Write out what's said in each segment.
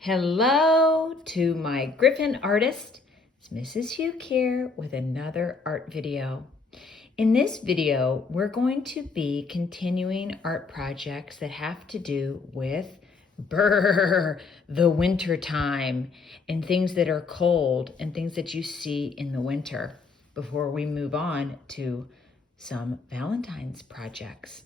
Hello to my Griffin artist. It's Mrs. Hugh here with another art video. In this video, we're going to be continuing art projects that have to do with the winter time and things that are cold and things that you see in the winter before we move on to some Valentine's projects.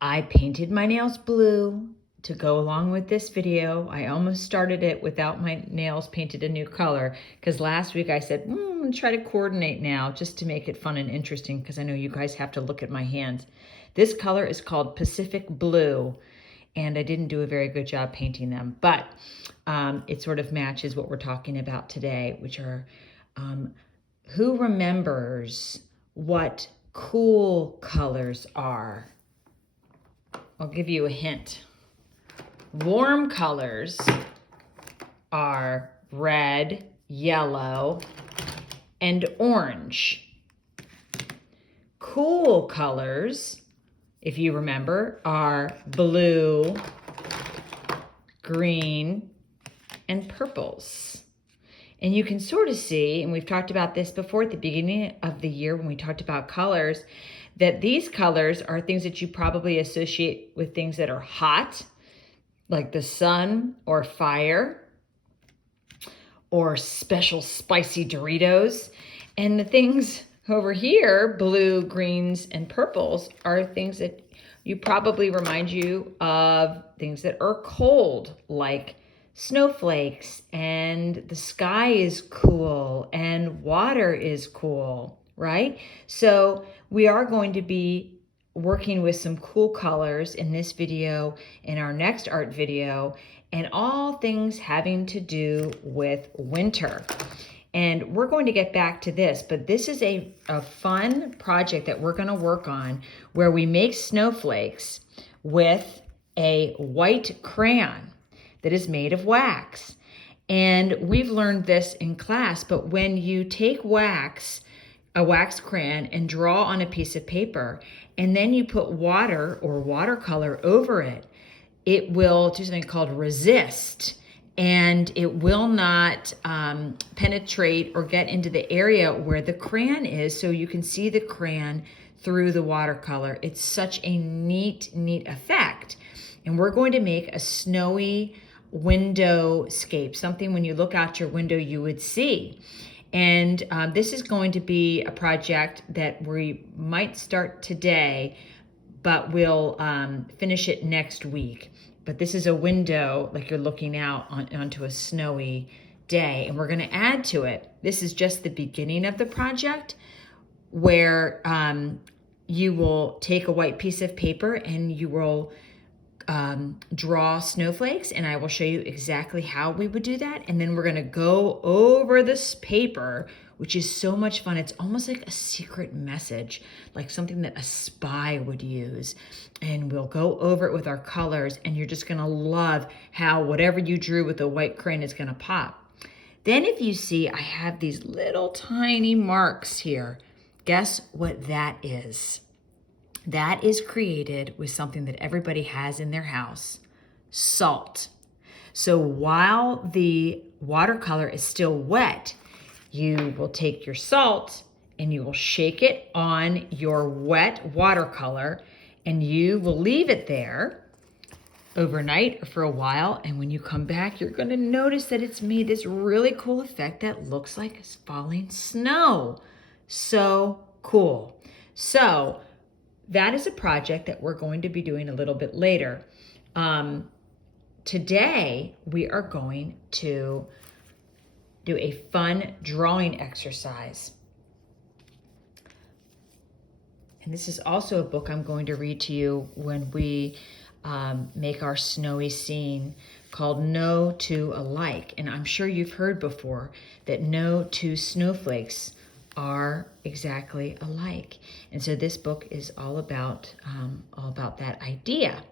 I painted my nails blue to go along with this video. I almost started it without my nails painted a new color because last week I said, I'm gonna try to coordinate now just to make it fun and interesting because I know you guys have to look at my hands. This color is called Pacific Blue and I didn't do a very good job painting them, but it sort of matches what we're talking about today, which are who remembers what cool colors are? I'll give you a hint. Warm colors are red, yellow, and orange. Cool colors, if you remember, are blue, green, and purples. And you can sort of see, and we've talked about this before at the beginning of the year when we talked about colors, that these colors are things that you probably associate with things that are hot, like the sun or fire, or special spicy Doritos. And the things over here, blue, greens, and purples, are things that you probably remind you of things that are cold, like snowflakes, and the sky is cool, and water is cool, right? So we are going to be working with some cool colors in this video, in our next art video, and all things having to do with winter. And we're going to get back to this, but this is a fun project that we're going to work on where we make snowflakes with a white crayon that is made of wax. And we've learned this in class, but when you take a wax crayon, and draw on a piece of paper, and then you put water or watercolor over it, it will do something called resist, and it will not penetrate or get into the area where the crayon is, so you can see the crayon through the watercolor. It's such a neat effect. And we're going to make a snowy windowscape, something when you look out your window you would see. And this is going to be a project that we might start today, but we'll finish it next week. But this is a window, like you're looking out onto a snowy day, and we're going to add to it. This is just the beginning of the project, where you will take a white piece of paper and you will draw snowflakes, and I will show you exactly how we would do that. And then we're going to go over this paper, which is so much fun. It's almost like a secret message, like something that a spy would use. And we'll go over it with our colors, and you're just going to love how whatever you drew with the white crayon is going to pop. Then if you see, I have these little tiny marks here. Guess what that is? That is created with something that everybody has in their house, salt. So while the watercolor is still wet, you will take your salt and you will shake it on your wet watercolor, and you will leave it there overnight or for a while. And when you come back, you're going to notice that it's made this really cool effect that looks like it's falling snow. So cool. So that is a project that we're going to be doing a little bit later. Today, we are going to do a fun drawing exercise. And this is also a book I'm going to read to you when we make our snowy scene, called No Two Alike. And I'm sure you've heard before that no two snowflakes are exactly alike. And so this book is all about that idea.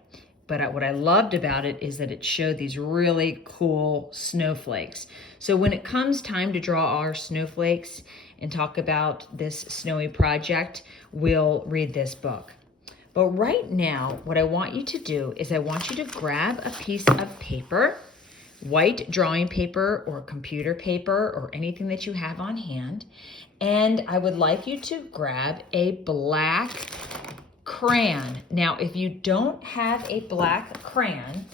But what I loved about it is that it showed these really cool snowflakes. So when it comes time to draw our snowflakes and talk about this snowy project, we'll read this book. But right now, what I want you to do is I want you to grab a piece of paper white drawing paper or computer paper or anything that you have on hand. And I would like you to grab a black crayon. Now, if you don't have a black crayon,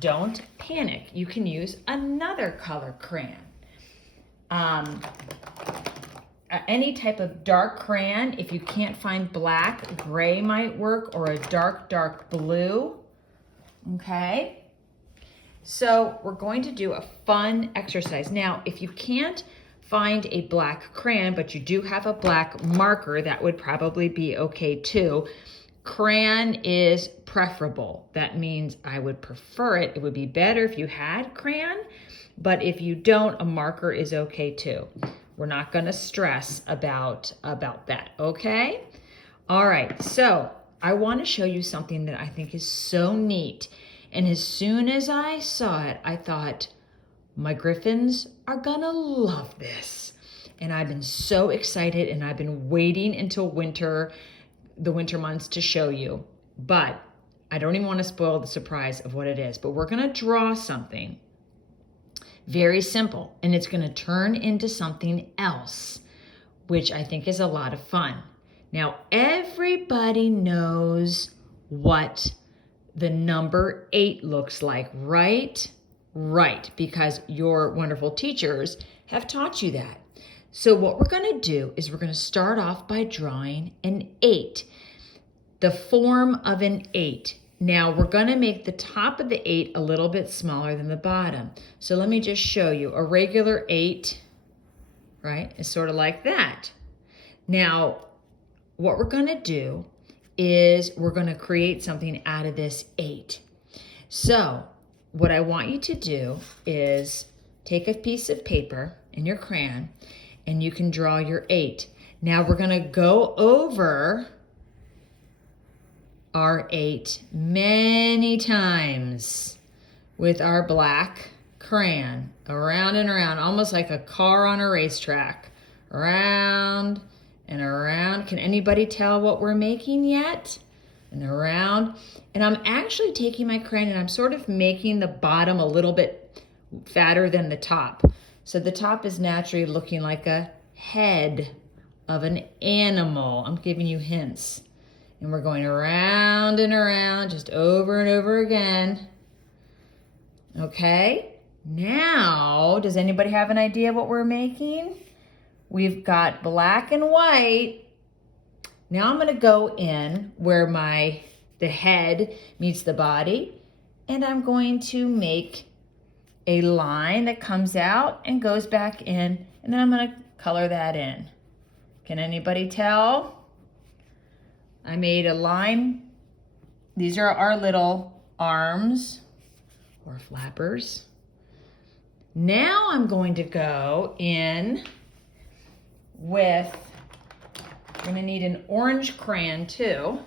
don't panic. You can use another color crayon. Any type of dark crayon. If you can't find black, gray might work, or a dark blue. Okay? So we're going to do a fun exercise. Now, if you can't find a black crayon, but you do have a black marker, that would probably be okay too. Crayon is preferable. That means I would prefer it. It would be better if you had crayon, but if you don't, a marker is okay too. We're not going to stress about that, okay? All right, so I want to show you something that I think is so neat. And as soon as I saw it, I thought, my Griffins are gonna love this. And I've been so excited, and I've been waiting until the winter months to show you. But I don't even want to spoil the surprise of what it is. But we're gonna draw something very simple, and it's gonna turn into something else, which I think is a lot of fun. Now, everybody knows what the number 8 looks like, right? Right, because your wonderful teachers have taught you that. So what we're gonna do is we're gonna start off by drawing an 8, the form of an 8. Now we're gonna make the top of the 8 a little bit smaller than the bottom. So let me just show you. A regular 8, right, is sort of like that. Now, what we're gonna do is we're gonna create something out of this 8. So what I want you to do is take a piece of paper and your crayon, and you can draw your 8. Now we're gonna go over our 8 many times with our black crayon, around and around, almost like a car on a racetrack, around and around. Can anybody tell what we're making yet? And around. And I'm actually taking my crayon and I'm sort of making the bottom a little bit fatter than the top. So the top is naturally looking like a head of an animal. I'm giving you hints. And we're going around and around, just over and over again. Okay? Now, does anybody have an idea what we're making? We've got black and white. Now I'm going to go in where the head meets the body, and I'm going to make a line that comes out and goes back in, and then I'm going to color that in. Can anybody tell? I made a line. These are our little arms or flappers. Now I'm going to go in with, you're gonna need an orange crayon too.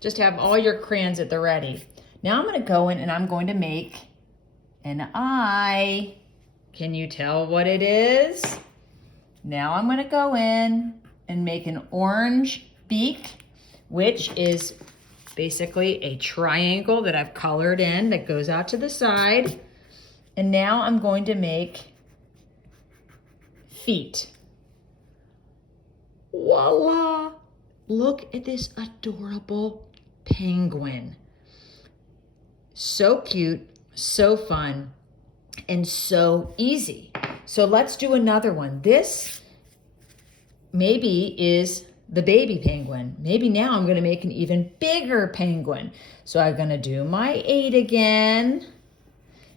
Just have all your crayons at the ready. Now I'm gonna go in and I'm going to make an eye. Can you tell what it is? Now I'm gonna go in and make an orange beak, which is basically a triangle that I've colored in that goes out to the side. And now I'm going to make feet. Voila! Look at this adorable penguin. So cute, so fun, and so easy. So let's do another one. This maybe is the baby penguin. Maybe now I'm gonna make an even bigger penguin. So I'm gonna do my 8 again.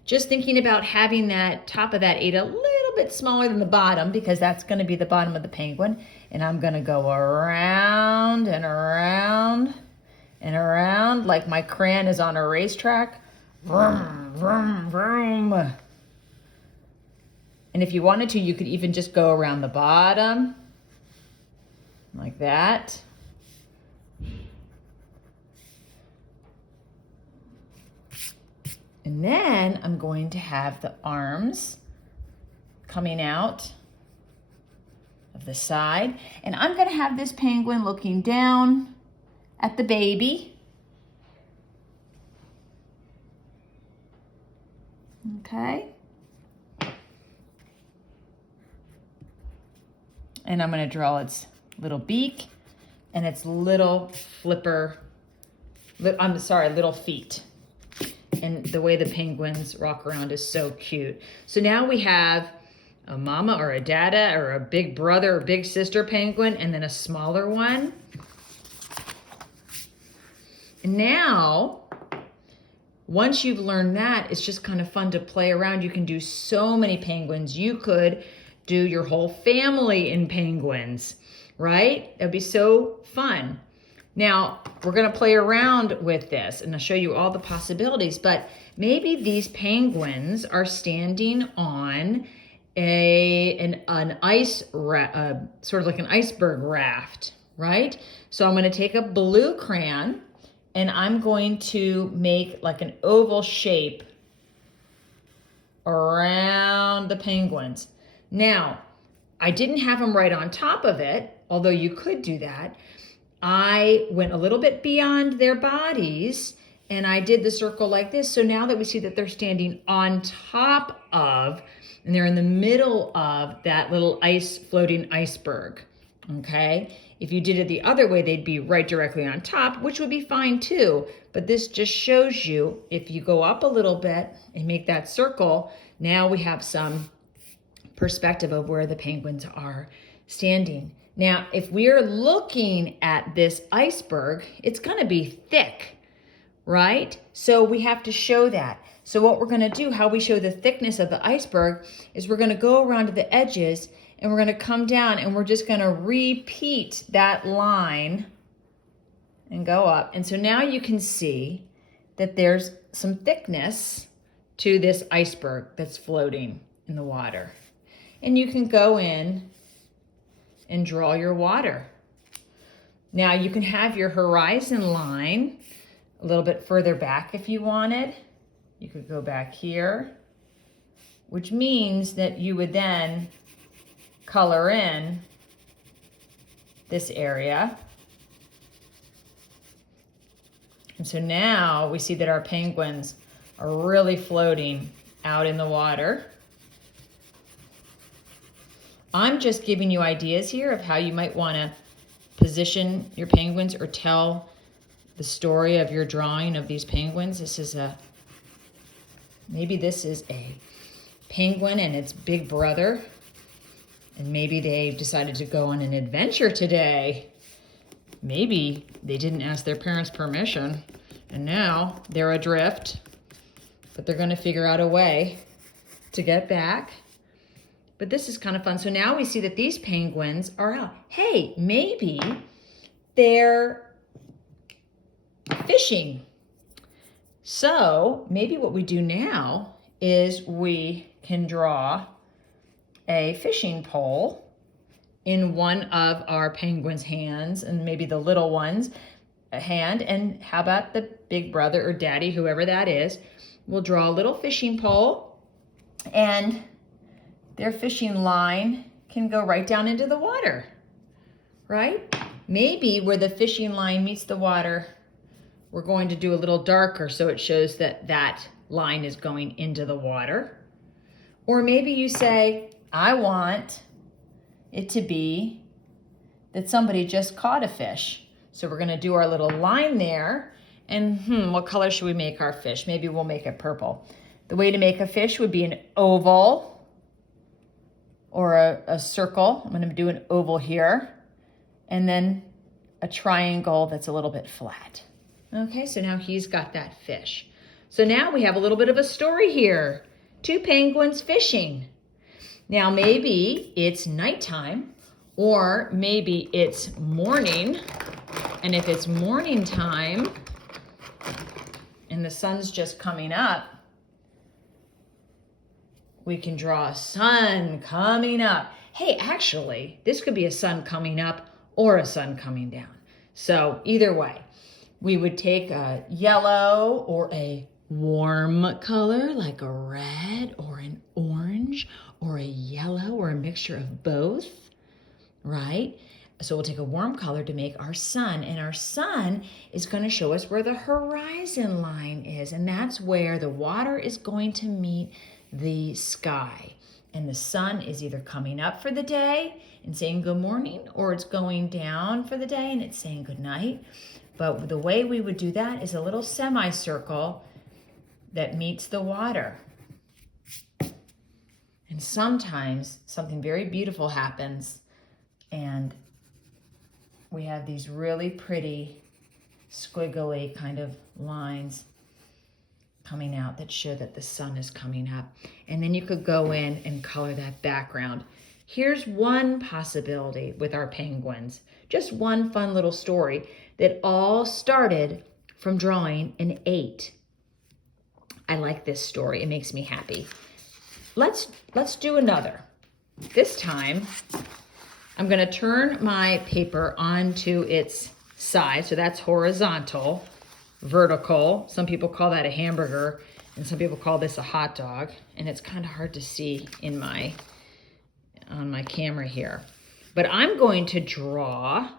Just thinking about having that top of that 8 a little bit smaller than the bottom, because that's gonna be the bottom of the penguin. And I'm gonna go around and around and around like my crayon is on a racetrack. Vroom, vroom, vroom. And if you wanted to, you could even just go around the bottom like that. And then I'm going to have the arms coming out of the side. And I'm going to have this penguin looking down at the baby. Okay. And I'm going to draw its little beak and its little little feet. And the way the penguins rock around is so cute. So now we have a mama or a dada or a big brother or big sister penguin and then a smaller one. And now, once you've learned that, it's just kind of fun to play around. You can do so many penguins. You could do your whole family in penguins, right? It'd be so fun. Now, we're going to play around with this and I'll show you all the possibilities, but maybe these penguins are standing on an ice sort of like an iceberg raft, right? So I'm going to take a blue crayon and I'm going to make like an oval shape around the penguins. Now, I didn't have them right on top of it, although you could do that. I went a little bit beyond their bodies and I did the circle like this. So now that we see that they're standing on top of, and they're in the middle of that little floating iceberg, okay? If you did it the other way, they'd be right directly on top, which would be fine too. But this just shows you, if you go up a little bit and make that circle, now we have some perspective of where the penguins are standing. Now, if we're looking at this iceberg, it's going to be thick, right? So we have to show that. So what we're going to do, how we show the thickness of the iceberg, is we're going to go around to the edges and we're going to come down and we're just going to repeat that line and go up. And so now you can see that there's some thickness to this iceberg that's floating in the water. And you can go in and draw your water. Now you can have your horizon line a little bit further back if you wanted. You could go back here, which means that you would then color in this area. And so now we see that our penguins are really floating out in the water. I'm just giving you ideas here of how you might want to position your penguins or tell the story of your drawing of these penguins. Maybe this is a penguin and its big brother, and maybe they've decided to go on an adventure today. Maybe they didn't ask their parents' permission, and now they're adrift, but they're going to figure out a way to get back. But this is kind of fun. So now we see that these penguins are out. Hey, maybe they're fishing. So maybe what we do now is we can draw a fishing pole in one of our penguins' hands, and maybe the little one's hand. And how about the big brother or daddy, whoever that is? We'll draw a little fishing pole, and their fishing line can go right down into the water, right? Maybe where the fishing line meets the water, we're going to do a little darker so it shows that that line is going into the water. Or maybe you say, I want it to be that somebody just caught a fish. So we're going to do our little line there. And what color should we make our fish? Maybe we'll make it purple. The way to make a fish would be an oval or a circle. I'm going to do an oval here. And then a triangle that's a little bit flat. Okay, so now he's got that fish. So now we have a little bit of a story here. Two penguins fishing. Now maybe it's nighttime, or maybe it's morning. And if it's morning time and the sun's just coming up, we can draw a sun coming up. Hey, actually, this could be a sun coming up or a sun coming down. So either way, we would take a yellow or a warm color like a red or an orange or a yellow or a mixture of both, right? So we'll take a warm color to make our sun, and our sun is going to show us where the horizon line is, and that's where the water is going to meet the sky. And the sun is either coming up for the day and saying good morning, or it's going down for the day and it's saying good night. But the way we would do that is a little semicircle that meets the water. And sometimes something very beautiful happens, and we have these really pretty squiggly kind of lines coming out that show that the sun is coming up. And then you could go in and color that background. Here's one possibility with our penguins. Just one fun little story that all started from drawing an 8. I like this story. It makes me happy. Let's do another. This time, I'm going to turn my paper onto its side. So that's horizontal, vertical. Some people call that a hamburger, and some people call this a hot dog. And it's kind of hard to see in on my camera here. But I'm going to draw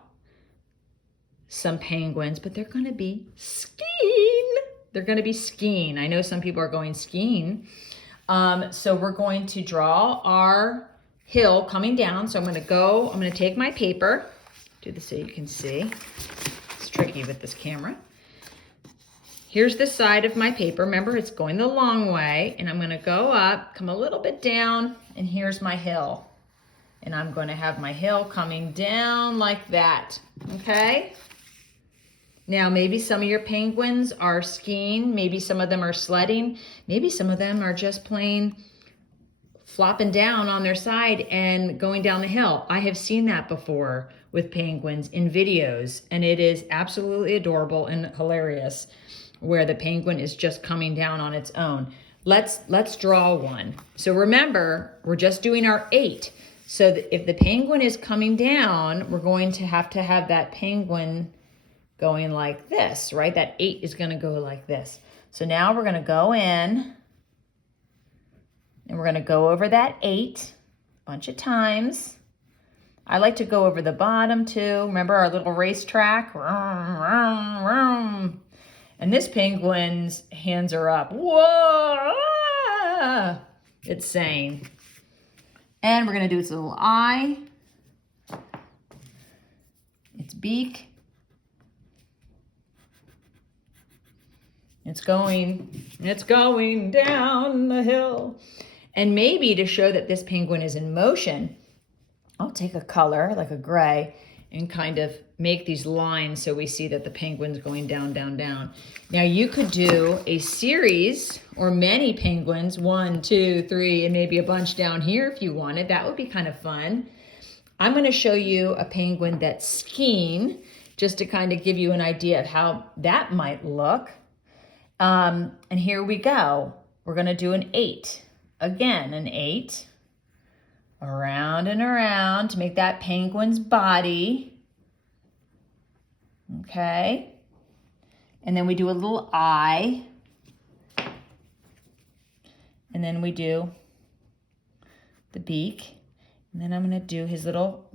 some penguins, but they're going to be skiing. They're going to be skiing. I know some people are going skiing. So we're going to draw our hill coming down. So I'm going to take my paper, do this so you can see. It's tricky with this camera. Here's the side of my paper. Remember, it's going the long way, and I'm going to go up, come a little bit down, and here's my hill. And I'm going to have my hill coming down like that, okay? Now, maybe some of your penguins are skiing, maybe some of them are sledding, maybe some of them are just plain flopping down on their side and going down the hill. I have seen that before with penguins in videos, and it is absolutely adorable and hilarious where the penguin is just coming down on its own. Let's draw one. So remember, we're just doing our 8. So if the penguin is coming down, we're going to have that penguin going like this, right? That 8 is going to go like this. So now we're going to go in and we're going to go over that 8 a bunch of times. I like to go over the bottom too. Remember our little racetrack? And this penguin's hands are up. Whoa! It's saying. And we're going to do its little eye, its beak. It's going down the hill. And maybe to show that this penguin is in motion, I'll take a color like a gray and kind of make these lines so we see that the penguin's going down, down, down. Now you could do a series or many penguins, 1, 2, 3, and maybe a bunch down here if you wanted. That would be kind of fun. I'm going to show you a penguin that's skiing just to kind of give you an idea of how that might look. And here we go. We're going to do an 8. Again, an 8. Around and around to make that penguin's body. Okay. And then we do a little eye. And then we do the beak. And then I'm going to do his little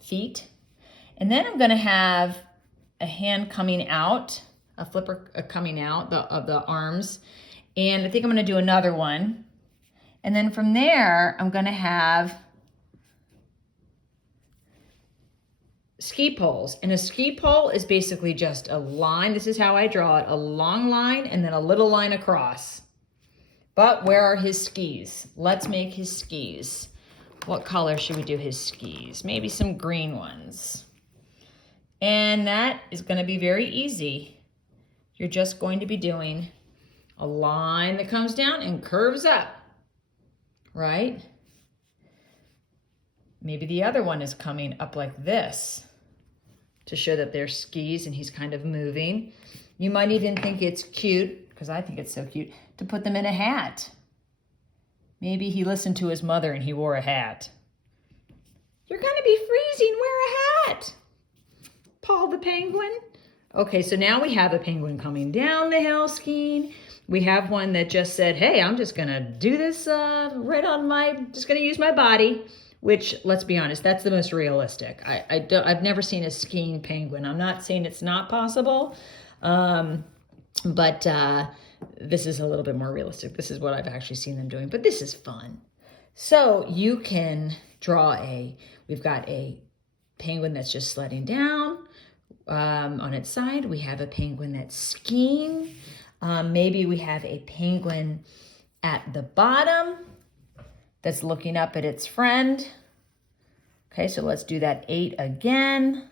feet. And then I'm going to have a hand coming out, a flipper coming out of the arms. And I think I'm going to do another one. And then from there, I'm going to have ski poles. And a ski pole is basically just a line. This is how I draw it. A long line and then a little line across. But where are his skis? Let's make his skis. What color should we do his skis? Maybe some green ones. And that is going to be very easy. You're just going to be doing a line that comes down and curves up. Right? Maybe the other one is coming up like this to show that they're skis and he's kind of moving. You might even think it's cute, because I think it's so cute, to put them in a hat. Maybe he listened to his mother and he wore a hat. You're going to be freezing, wear a hat, Paul the penguin. Okay, so now we have a penguin coming down the hill skiing. We have one that just said, hey, I'm just going to do this just going to use my body. which, let's be honest, that's the most realistic. I've never seen a skiing penguin. I'm not saying it's not possible, but this is a little bit more realistic. This is what I've actually seen them doing, but this is fun. So you can draw we've got a penguin that's just sledding down. On its side, we have a penguin that's skiing. Maybe we have a penguin at the bottom that's looking up at its friend. Okay, so let's do that 8 again.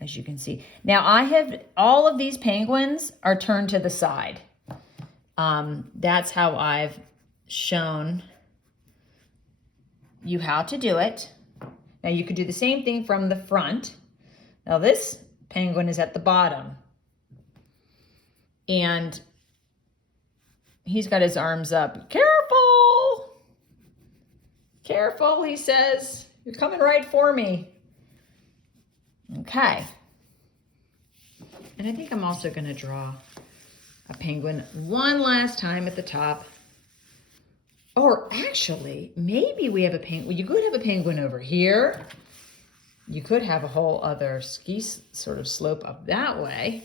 As you can see. Now I have, all of these penguins are turned to the side. That's how I've shown you how to do it. Now you could do the same thing from the front. Now this penguin is at the bottom. And he's got his arms up. Careful! Careful, he says. You're coming right for me. Okay. And I think I'm also going to draw a penguin one last time at the top. Or actually, maybe we have a penguin. You could have a penguin over here. You could have a whole other ski sort of slope up that way.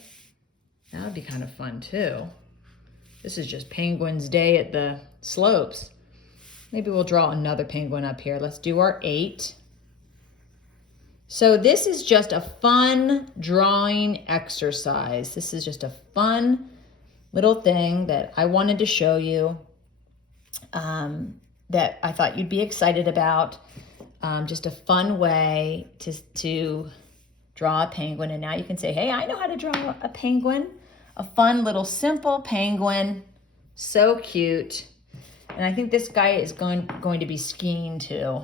That would be kind of fun too. This is just Penguin's Day at the slopes. Maybe we'll draw another penguin up here. Let's do our 8. So this is just a fun drawing exercise. This is just a fun little thing that I wanted to show you, that I thought you'd be excited about. Just a fun way to draw a penguin. And now you can say, hey, I know how to draw a penguin. A fun little simple penguin. So cute. And I think this guy is going to be skiing too.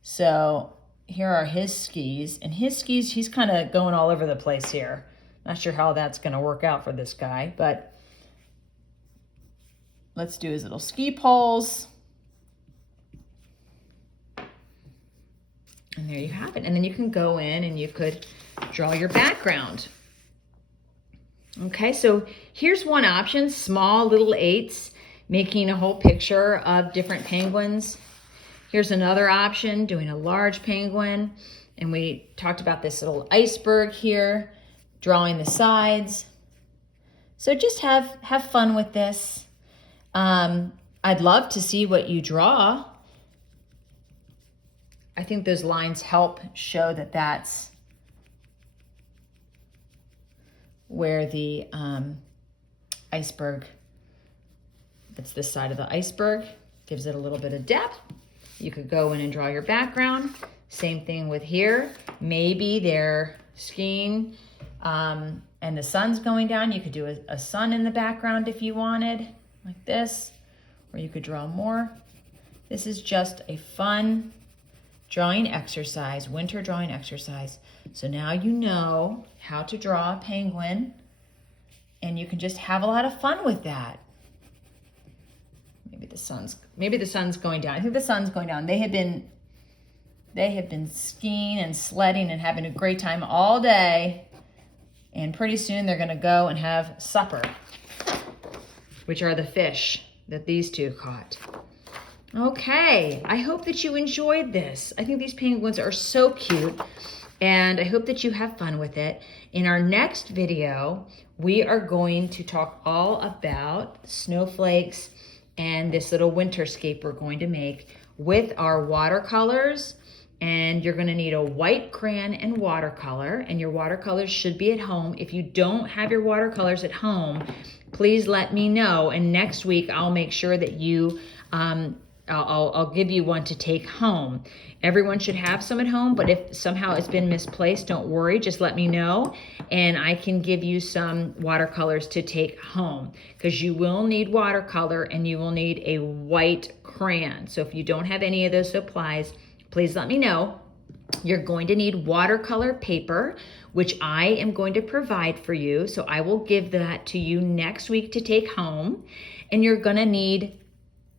So here are his skis. And his skis, he's kind of going all over the place here. Not sure how that's going to work out for this guy, but let's do his little ski poles. And there you have it. And then you can go in and you could draw your background. Okay, so here's one option, small little 8s, making a whole picture of different penguins. Here's another option, doing a large penguin. And we talked about this little iceberg here, drawing the sides. So just have fun with this. I'd love to see what you draw. I think those lines help show that that's where the iceberg, that's this side of the iceberg, gives it a little bit of depth. You could go in and draw your background. Same thing with here. Maybe they're skiing and the sun's going down. You could do a sun in the background if you wanted, like this, or you could draw more. This is just a fun drawing exercise, winter drawing exercise. So now you know how to draw a penguin, and you can just have a lot of fun with that. Maybe the sun's going down. I think the sun's going down. They have been skiing and sledding and having a great time all day, and pretty soon they're going to go and have supper, which are the fish that these two caught. Okay, I hope that you enjoyed this. I think these penguins are so cute, and I hope that you have fun with it. In our next video, we are going to talk all about snowflakes and this little winterscape we're going to make with our watercolors. And you're going to need a white crayon and watercolor, and your watercolors should be at home. If you don't have your watercolors at home, please let me know, and next week I'll make sure that you I'll give you one to take home. Everyone should have some at home, but if somehow it's been misplaced, don't worry, just let me know, and I can give you some watercolors to take home, because you will need watercolor and you will need a white crayon. So if you don't have any of those supplies, please let me know. You're going to need watercolor paper, which I am going to provide for you. So I will give that to you next week to take home. And you're going to need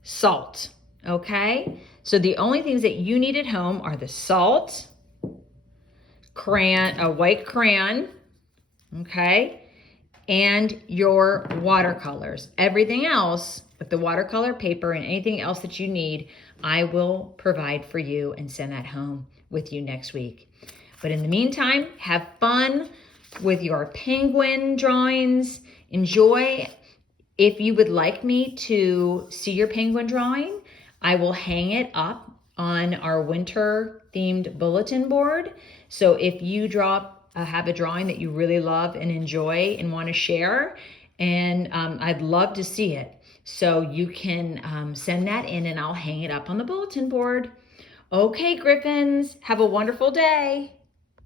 salt, okay? So the only things that you need at home are the salt, crayon, a white crayon, okay, and your watercolors. Everything else with the watercolor paper and anything else that you need, I will provide for you and send that home with you next week. But in the meantime, have fun with your penguin drawings. Enjoy. If you would like me to see your penguin drawing, I will hang it up on our winter themed bulletin board. So if you have a drawing that you really love and enjoy and want to share, and I'd love to see it. So you can send that in and I'll hang it up on the bulletin board. Okay, Griffins, have a wonderful day.